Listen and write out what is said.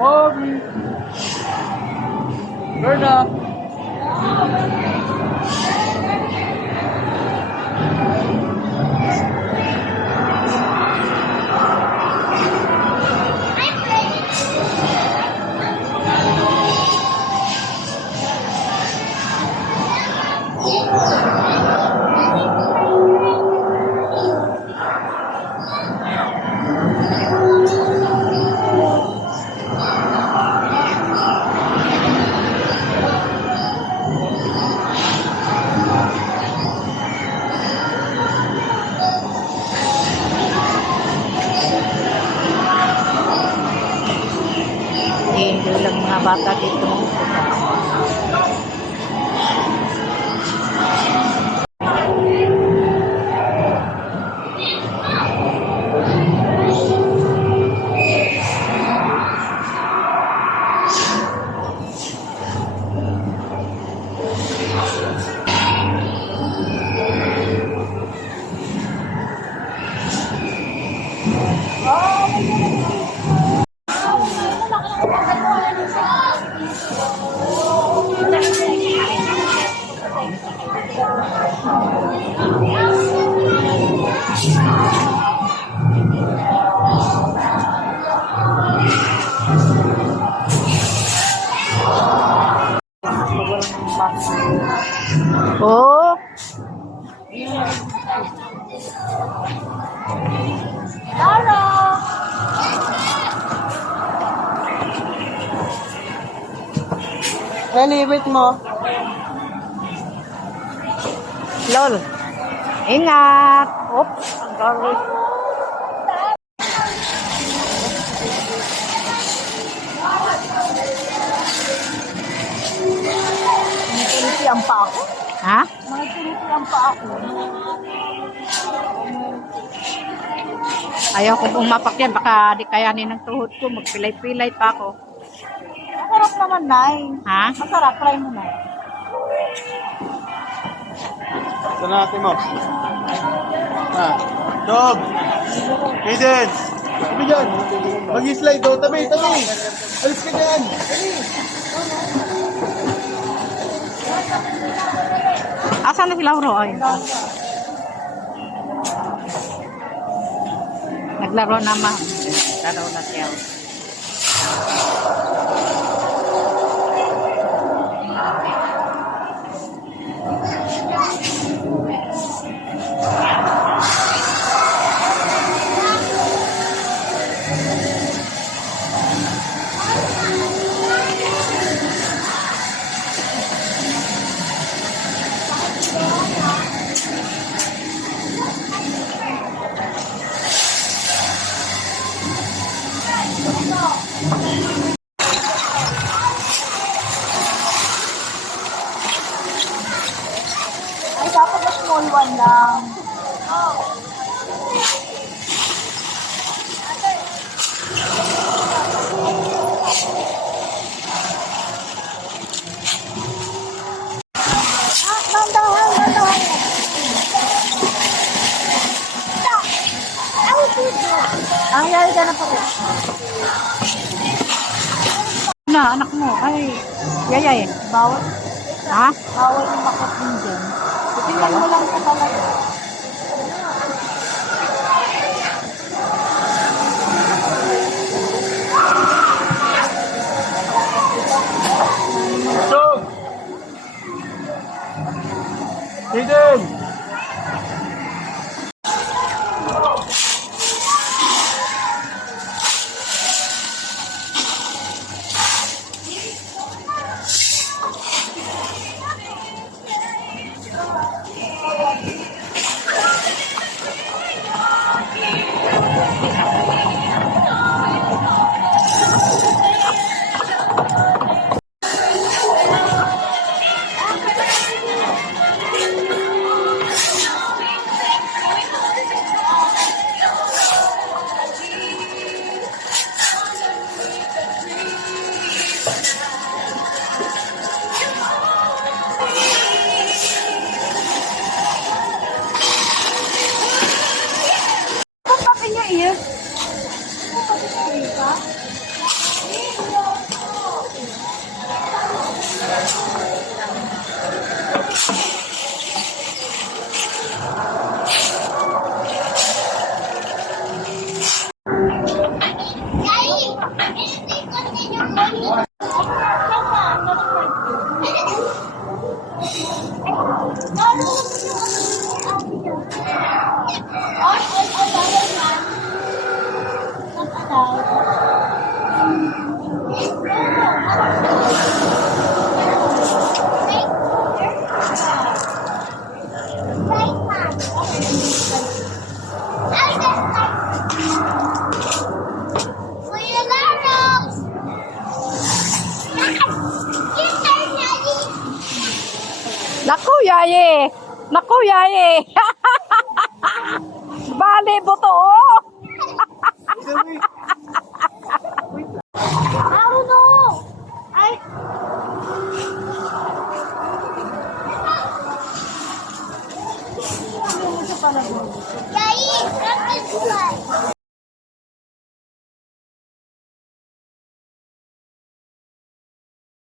Bobby! Berna! Hindi lang mga bata dito. Oh. Hello. Ellie, wait mo. Lol. Ingat. Oops. Ang gawin. Makuliti ang pa ako. Ha? Makuliti ang pa ako. Ayaw kong umapak yan. Baka di kayanin ng tuhod ko. Magpilay-pilay pa ako. Masarap naman, Nay. Ha? Masarap. Try mo, Nay. Saan natin mo? Ha? Dog! Aiden! Tabi dyan! Mag-slide daw! Tabi! Tabi! Alis ka dyan! Tabi! Asan na sila, bro? Ay. Naglaro na ma. Naglaro na siya. Ay, dapat na small one lang. Ang yari ka na po. Na, anak mo. Ay, yayay. Bawal. Ha? Bawal yung makot din dyan. Tingnan mo lang sa talaga. Dog! Aiden! Put up in your ear. Naku, yaye! Naku, yaye! Bali, buto, oh! Maruno! Ay! Yay! That's